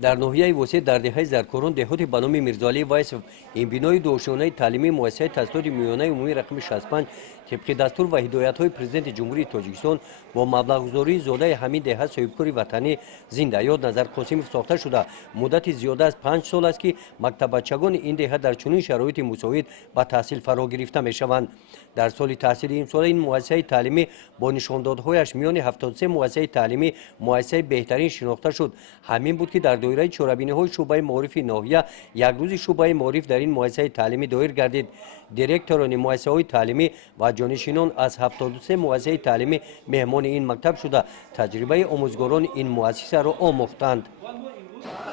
در ناحیه وسط در دهه زرکوران دهات به نام میرزاعلی وایس این بینای دوشانه تعلیمی مؤسسه تاسیسات میانه عمومی رقم 65 طبق دستور و هدایت‌های پرزیدنت جمهوری تاجیکستان با مبلغ‌گذاری زاده همین دهه صاحبکاری وطنی زنده یاد نظر قاسمov ساخته شده مدت زیاده از 5 سال است که مکتب بچگان این دهه در چنین شرایط مساوی به تحصیل فرا گرفته می‌شوند. در سال تحصیلی این سال این مؤسسه تعلیمی با نشاندادهایش میان 73 مؤسسه تعلیمی مؤسسه بهترین شناخته شد. همین بود که در دایره چهاربینی‌های شعبه معارف ناحیه یک روز شعبه معارف در این مؤسسه تعلیمی دایر گردید. دیرکتوران مؤسسه‌های تعلیمی و جانشینان از 73 مؤسسه تعلیمی مهمان این مکتب شده تجربه آموزگاران این مؤسسه را آموختند.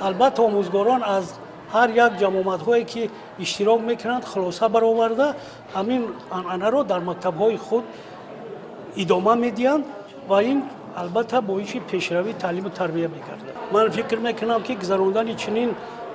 البته آموزگاران از هر یک جماعت‌هایی که اشتراک میکنند خلاصه برآورده همین انعنه را در مکتب‌های خود ادامه میدهند و این البته باعث پیشروی تعلیم و تربیت می‌گردد. من فکر میکنم که گذراندن چنین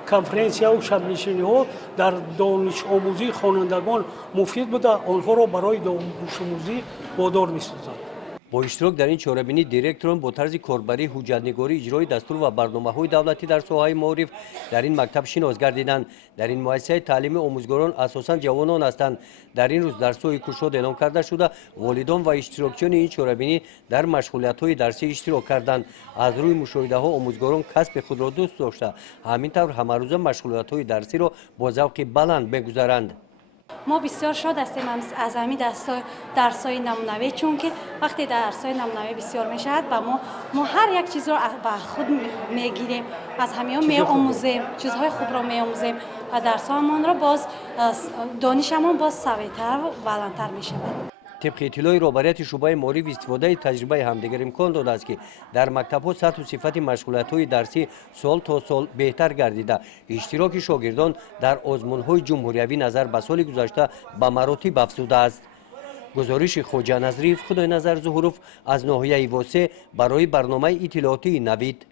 کنفرانس‌ها و شب‌نشینی‌ها در دانش آموزی خوانندگان مفید بوده، آنها را برای دانش آموزی وادار می‌سازد. با اشتراک در این چهاربینی دیرکتوران با طرز کاربری حجت‌نگاری اجرای دستور و برنامه‌های دولتی در ساحه معارف در این مکتب شناس گردیدند. در این مؤسسه تعلیمی آموزگاران اساساً جوانان هستند. در این روز درس‌های کشاد اعلام کرده شده والدان و اشتراکیان این چهاربینی در مشغولیت‌های درسی اشتراک کردند. از روی مشاهده‌ها آموزگاران کسب خود را دوست داشته همینطور همروزه مشغولیت‌های درسی را با ذوق بلند بگذرند. ما بسیار شاد هستیم از همین درس‌های نمونوی چون که وقتی درس‌های نمونوی بسیار میشود و ما هر یک چیز را به خود میگیریم، از همین میآموزیم، چیزهای خوب را میآموزیم و درس‌هامان را باز دانشمان باز سوی‌تر و بلندتر میشود. طبق اطلاع رهبریت شعبه معارف استفاده تجربه همدیگر امکان داده است که در مکتب‌ها سطح و صفت مشغولیت‌های درسی سال تا سال بهتر گردیده اشتراک شاگردان در آزمون‌های جمهوریوی نظر به سال گذشته به مراتب افزوده است. گزارش خواجه نظریف خدای نظر ظهوروف از ناحیه واسه برای برنامه اطلاعاتی نوید.